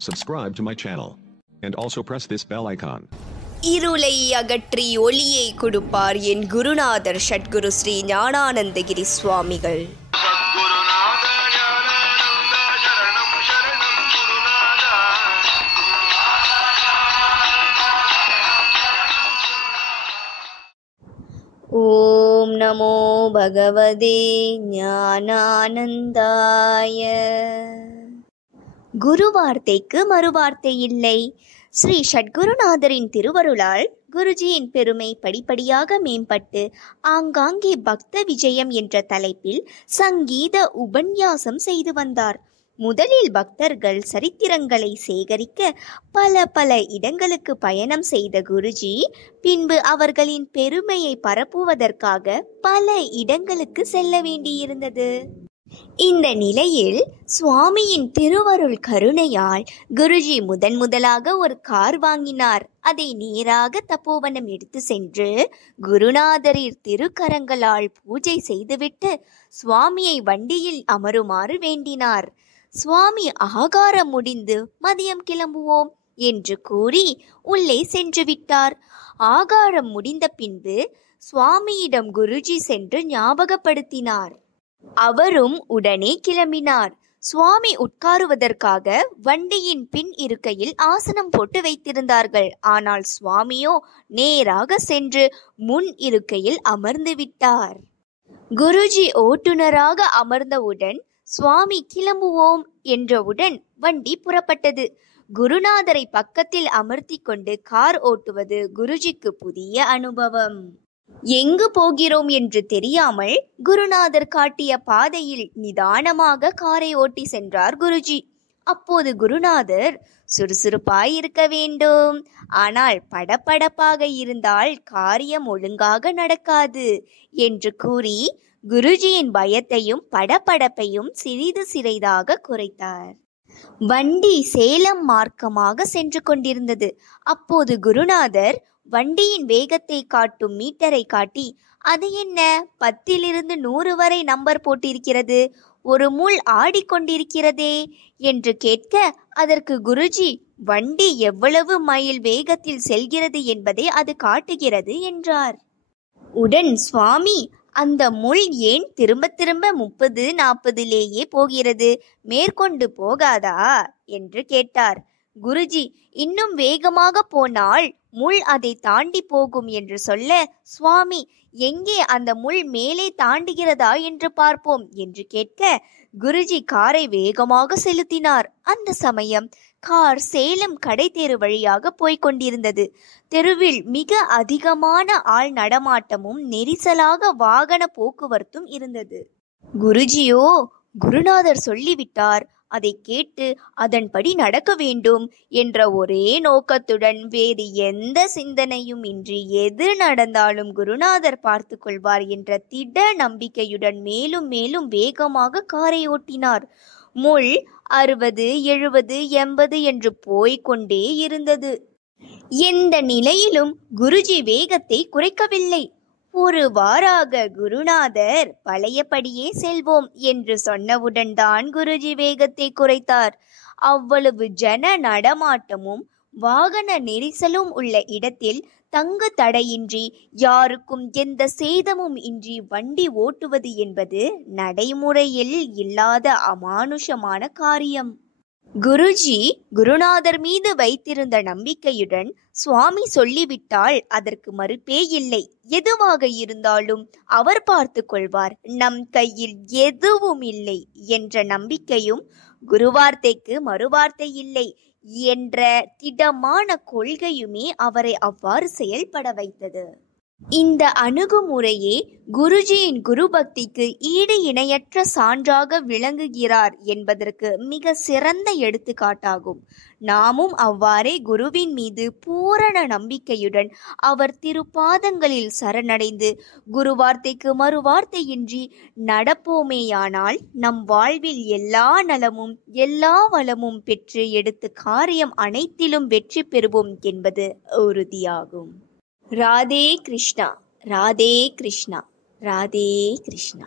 Subscribe to my channel. And also press this bell icon. இருளை அகற்றி ஒளியை கொடுப்பார் என் குருநாதர் சத்குரு ஸ்ரீ ஞானானந்தகிரி சுவாமிகள். ஓம் நமோ பகவதே ஞானானந்தாய. குரு வார்த்தைக்கு மறுவார்த்தை இல்லை. ஸ்ரீ சத்குருநாதரின் திருவருளால் குருஜியின் பெருமை படிப்படியாக மேம்பட்டு ஆங்காங்கே பக்த விஜயம் என்ற தலைப்பில் சங்கீத உபன்யாசம் செய்து வந்தார். முதலில் பக்தர்கள் சரித்திரங்களை சேகரிக்க பல இடங்களுக்கு பயணம் செய்த குருஜி பின்பு அவர்களின் பெருமையை பரப்புவதற்காக பல இடங்களுக்கு செல்ல வேண்டியிருந்தது. இந்த நிலையில் சுவாமியின் திருவருள் கருணையால் குருஜி முதலாக ஒரு கார் வாங்கினார். அதை நேராக தப்போவனம் எடுத்து சென்று குருநாதரின் திருக்கரங்களால் பூஜை செய்துவிட்டு சுவாமியை வண்டியில் அமருமாறு வேண்டினார். சுவாமி ஆகாரம் முடிந்து மதியம் கிளம்புவோம் என்று கூறி உள்ளே சென்று விட்டார். ஆகாரம் முடிந்த பின்பு சுவாமியிடம் குருஜி சென்று ஞாபகப்படுத்தினார். அவரும் உடனே கிளம்பினார். சுவாமி உட்காருவதற்காக வண்டியின் பின் இருக்கையில் ஆசனம் போட்டு வைத்திருந்தார்கள். ஆனால் சுவாமியோ நேராக சென்று முன் இருக்கையில் அமர்ந்து விட்டார். குருஜி ஓட்டுநராக அமர்ந்தவுடன் சுவாமி கிளம்புவோம் என்றவுடன் வண்டி புறப்பட்டது. குருநாதரை பக்கத்தில் அமர்த்தி கொண்டு கார் ஓட்டுவது குருஜிக்கு புதிய அனுபவம். எங்கு போகிறோம் என்று தெரியாமல் குருநாதர் காட்டிய பாதையில் நிதானமாக காரை ஓட்டி சென்றார் குருஜி. அப்போது குருநாதர் சுறுசுறுப்பாய் இருக்க வேண்டும், ஆனால் படபடப்பாக இருந்தால் காரியம் ஒழுங்காக நடக்காது என்று கூறி குருஜியின் பயத்தையும் படபடப்பையும் சிறிதாக குறைத்தார். வண்டி சேலம் மார்க்கமாக சென்று கொண்டிருந்தது. அப்போது குருநாதர் வண்டியின் வேகத்தை காட்டும் மீட்டரை காட்டி, அது என்ன 10 100 வரை நம்பர் போட்டிருக்கிறது, ஒரு முள் ஆடிக்கொண்டிருக்கிறதே என்று கேட்க, அதற்கு குருஜி வண்டி எவ்வளவு மைல் வேகத்தில் செல்கிறது என்பதை அது காட்டுகிறது என்றார். உடன் சுவாமி, அந்த முள் ஏன் திரும்ப 30 40லேயே போகிறது, மேற்கொண்டு போகாதா என்று கேட்டார். குருஜி, இன்னும் வேகமாக போனால் முள் அதை தாண்டி போகும் என்று சொல்ல, சுவாமி, எங்கே அந்த முள் மேலே தாண்டுகிறதா என்று பார்ப்போம் என்று கேட்க, குருஜி காரை வேகமாக செலுத்தினார். அந்த சமயம் கார் சேலம் கடை தெரு வழியாக போய்கொண்டிருந்தது. தெருவில் மிக அதிகமான ஆள் நடமாட்டமும் நெரிசலாக வாகன போக்குவரத்தும் இருந்தது. குருஜியோ, குருநாதர் சொல்லிவிட்டார், அதை கேட்டு அதன்படி நடக்க வேண்டும் என்ற ஒரே நோக்கத்துடன் வேறு எந்த சிந்தனையும் இன்றி எது நடந்தாலும் குருநாதர் பார்த்து கொள்வார் என்ற திட நம்பிக்கையுடன் மேலும் வேகமாக காரை ஓட்டினார். முள் 60 70 80 என்று போய்கொண்டே இருந்தது. எந்த நிலையிலும் குருஜி வேகத்தை குறைக்கவில்லை. ஒரு வாராக குருநாதர் பழையபடியே செல்வோம் என்று சொன்னவுடன் தான் குருஜி வேகத்தை குறைத்தார். அவ்வளவு ஜன நடமாட்டமும் வாகன நெரிசலும் உள்ள இடத்தில் தங்கு தடையின்றி யாருக்கும் எந்த சேதமும் இன்றி வண்டி ஓட்டுவது என்பது நடைமுறையில் இல்லாத அமானுஷமான காரியம். குருஜி குருநாதர் மீது வைத்திருந்த நம்பிக்கையுடன் சுவாமி சொல்லிவிட்டால் அதற்கு மறுப்பே இல்லை, எதுவாக இருந்தாலும் அவர் பார்த்து கொள்வார், நம் கையில் எதுவும் இல்லை என்ற நம்பிக்கையும் குருவார்த்தைக்கு மறுவார்த்தை இல்லை என்ற திடமான கொள்கையுமே அவரை அவ்வாறு செயல்பட வைத்தது. இந்த அணுகுமுறையே குருஜியின் குரு பக்திக்கு ஈடு இணையற்ற சான்றாக விளங்குகிறார் என்பதற்கு மிக சிறந்த எடுத்துக்காட்டாகும். நாமும் அவ்வாறே குருவின் மீது பூரண நம்பிக்கையுடன் அவர் திருப்பாதங்களில் சரணடைந்து குருவார்த்தைக்கு மறுவார்த்தையின்றி நடப்போமேயானால் நம் வாழ்வில் எல்லா நலமும் எல்லா வளமும் பெற்று எடுத்து காரியம் அனைத்திலும் வெற்றி பெறுவோம் என்பது உறுதியாகும். ராதே கிருஷ்ணா, ராதே கிருஷ்ணா, ராதே கிருஷ்ணா.